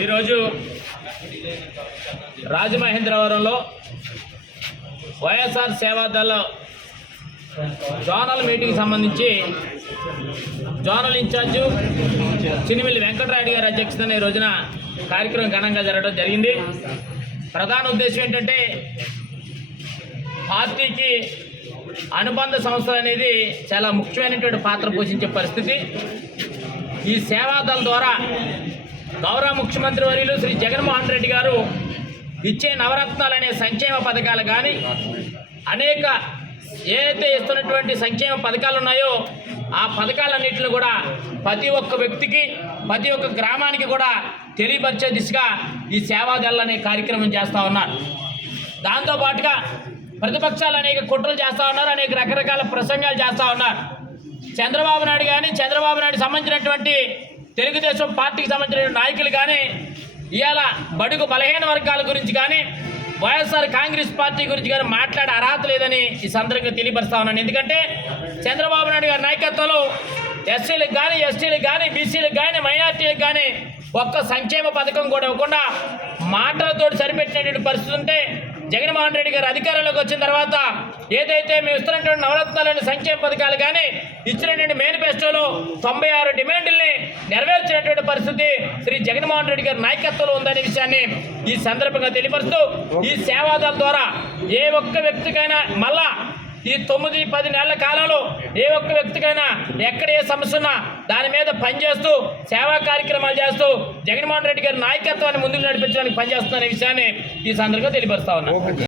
ఈరోజు రాజమహేంద్రవరంలో YSR Sevadal zonal meeting సంబంధించి జోనల్ ఇన్ఛార్జు చినిమిల్లి వెంకటరాయుడు గారి అధ్యక్షతన ఈ రోజున కార్యక్రమం ఘనంగా జరగడం జరిగింది. ప్రధాన ఉద్దేశం ఏంటంటే పార్టీకి అనుబంధ సంస్థలు అనేది చాలా ముఖ్యమైనటువంటి పాత్ర పోషించే పరిస్థితి. ఈ సేవాదళ ద్వారా గౌరవ ముఖ్యమంత్రి వర్యులు శ్రీ జగన్మోహన్ రెడ్డి గారు ఇచ్చే నవరత్నాలు అనే సంక్షేమ పథకాలు కానీ అనేక ఏదైతే ఇస్తున్నటువంటి సంక్షేమ పథకాలు ఉన్నాయో ఆ పథకాలన్నింటిని కూడా ప్రతి ఒక్క వ్యక్తికి ప్రతి ఒక్క గ్రామానికి కూడా తెలియపరిచే దిశగా ఈ సేవాదళ అనే కార్యక్రమం చేస్తూ ఉన్నారు. దాంతోపాటుగా ప్రతిపక్షాలు అనేక కుట్రలు చేస్తూ ఉన్నారు అనేక రకరకాల ప్రసంగాలు చేస్తూ ఉన్నారు. చంద్రబాబు నాయుడు కానీ చంద్రబాబు నాయుడు సంబంధించినటువంటి తెలుగుదేశం పార్టీకి సంబంధించిన నాయకులు కానీ ఇవాళ బడుగు బలహీన వర్గాల గురించి కానీ వైఎస్ఆర్ కాంగ్రెస్ పార్టీ గురించి కానీ మాట్లాడే అర్హత లేదని ఈ సందర్భంగా తెలియపరుస్తా ఉన్నాను. ఎందుకంటే చంద్రబాబు నాయుడు గారి నాయకత్వంలో ఎస్సీలకు కానీ ఎస్టీలకు కానీ బీసీలకు కానీ మైనార్టీలకు కానీ ఒక్క సంక్షేమ పథకం కూడా ఇవ్వకుండా మాటలతో సరిపెట్టినటువంటి పరిస్థితి ఉంటే జగన్మోహన్ రెడ్డి గారు అధికారంలోకి వచ్చిన తర్వాత ఏదైతే మేము ఇస్తున్నటువంటి నవరత్నాలని సంక్షేమ పథకాలు కానీ ఇచ్చినటువంటి మేనిఫెస్టోలో తొంభై ఆరు డిమాండ్ల్ని నెరవేర్చినటువంటి పరిస్థితి శ్రీ జగన్మోహన్ రెడ్డి గారి నాయకత్వంలో ఉందనే విషయాన్ని ఈ సందర్భంగా తెలియపరుస్తూ ఈ సేవాదళ ద్వారా ఏ ఒక్క వ్యక్తికైనా మళ్ళా ఈ తొమ్మిది పది నెలల కాలంలో ఏ ఒక్క వ్యక్తికైనా ఎక్కడ ఏ సమస్య ఉన్నా దాని మీద పనిచేస్తూ సేవా కార్యక్రమాలు చేస్తూ జగన్మోహన్ రెడ్డి గారి నాయకత్వాన్ని ముందుకు నడిపించడానికి పనిచేస్తున్న విషయాన్ని ఈ సందర్భంగా తెలియపరుస్తా ఉన్నాను.